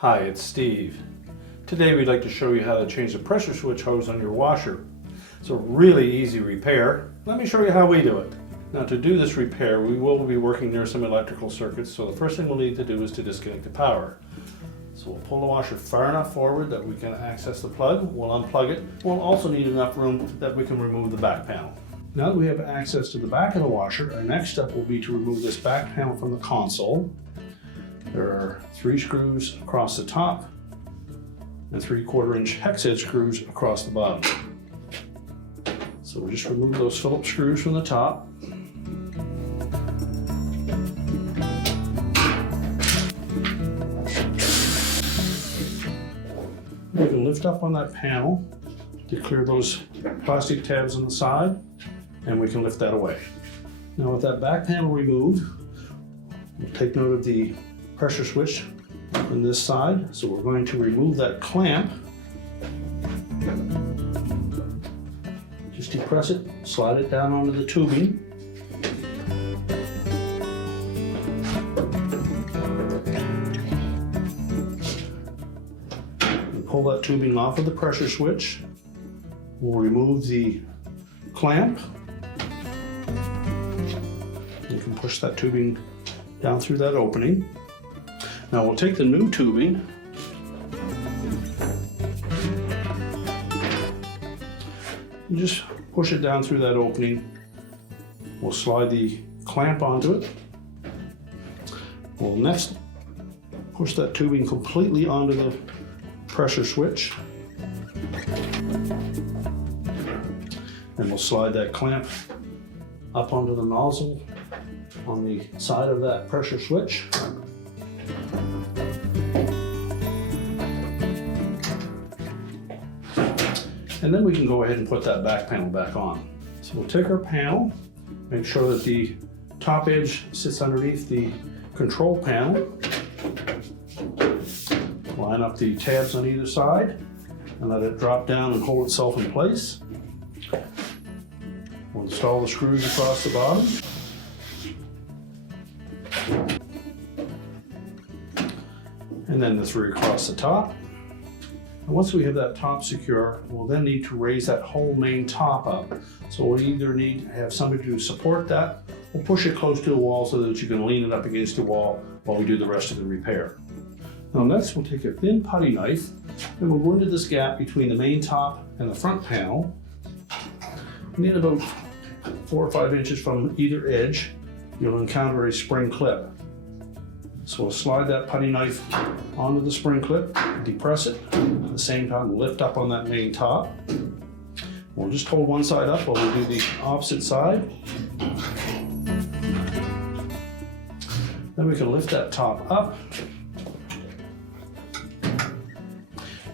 Hi, it's Steve. Today we'd like to show you how to change the pressure switch hose on your washer. It's a really easy repair. Let me show you how we do it. Now to do this repair we will be working near some electrical circuits, so the first thing we'll need to do is to disconnect the power. So we'll pull the washer far enough forward that we can access the plug. We'll unplug it. We'll also need enough room that we can remove the back panel. Now that we have access to the back of the washer, our next step will be to remove this back panel from the console. There are 3 screws across the top and 3/4-inch hex head screws across the bottom. So we'll just remove those Phillips screws from the top. We can lift up on that panel to clear those plastic tabs on the side, and we can lift that away. Now with that back panel removed, we'll take note of the pressure switch on this side. So we're going to remove that clamp. Just depress it, slide it down onto the tubing. And pull that tubing off of the pressure switch. We'll remove the clamp. You can push that tubing down through that opening. Now we'll take the new tubing and just push it down through that opening. We'll slide the clamp onto it. We'll next push that tubing completely onto the pressure switch. And we'll slide that clamp up onto the nozzle on the side of that pressure switch. And then we can go ahead and put that back panel back on. So we'll take our panel, make sure that the top edge sits underneath the control panel. Line up the tabs on either side and let it drop down and hold itself in place. We'll install the screws across the bottom. And then the 3 across the top. And once we have that top secure, we'll then need to raise that whole main top up. So we'll either need to have somebody to support that, or push it close to the wall so that you can lean it up against the wall while we do the rest of the repair. Now next we'll take a thin putty knife and we'll go into this gap between the main top and the front panel. We need about 4 or 5 inches from either edge. You'll encounter a spring clip. So we'll slide that putty knife onto the spring clip, depress it. At the same time, lift up on that main top. We'll just hold one side up while we do the opposite side. Then we can lift that top up.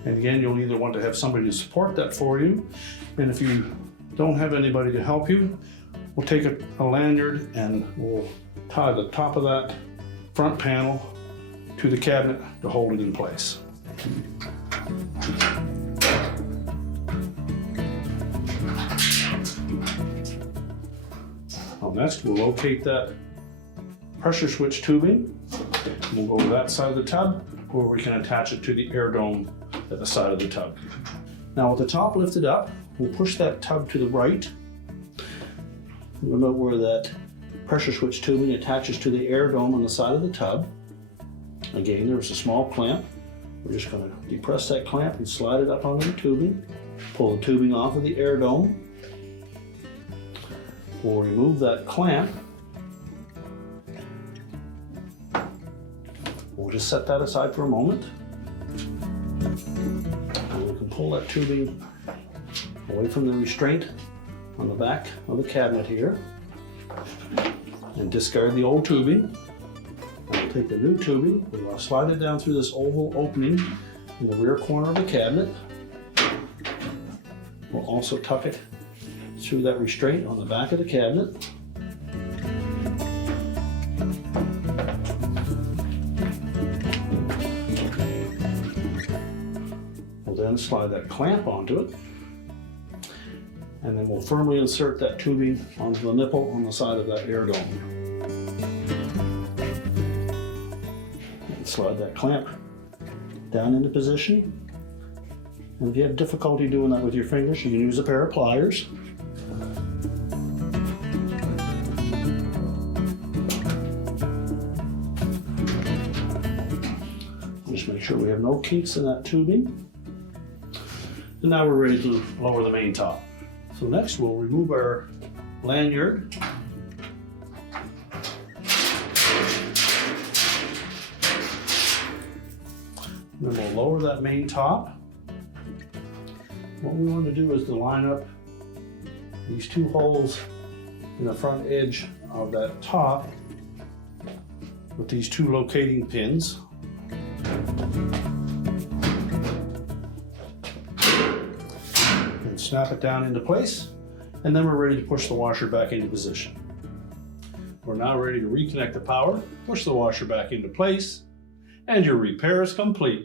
And again, you'll either want to have somebody to support that for you. And if you don't have anybody to help you, we'll take a lanyard and we'll tie the top of that front panel to the cabinet to hold it in place. Now next we'll locate that pressure switch tubing. We'll go to that side of the tub where we can attach it to the air dome at the side of the tub. Now with the top lifted up, we'll push that tub to the right. Remember where that pressure switch tubing attaches to the air dome on the side of the tub. Again, there's a small clamp. We're just going to depress that clamp and slide it up onto the tubing. Pull the tubing off of the air dome. We'll remove that clamp. We'll just set that aside for a moment. And we can pull that tubing away from the restraint on the back of the cabinet here and discard the old tubing. And we'll take the new tubing, we'll slide it down through this oval opening in the rear corner of the cabinet. We'll also tuck it through that restraint on the back of the cabinet. We'll then slide that clamp onto it. And then we'll firmly insert that tubing onto the nipple on the side of that air dome. And slide that clamp down into position. And if you have difficulty doing that with your fingers, you can use a pair of pliers. Just make sure we have no kinks in that tubing. And now we're ready to lower the main top. So next we'll remove our lanyard. Then we'll lower that main top. What we want to do is to line up these two holes in the front edge of that top with these two locating pins. And snap it down into place, and then we're ready to push the washer back into position. We're now ready to reconnect the power, push the washer back into place, and your repair is complete.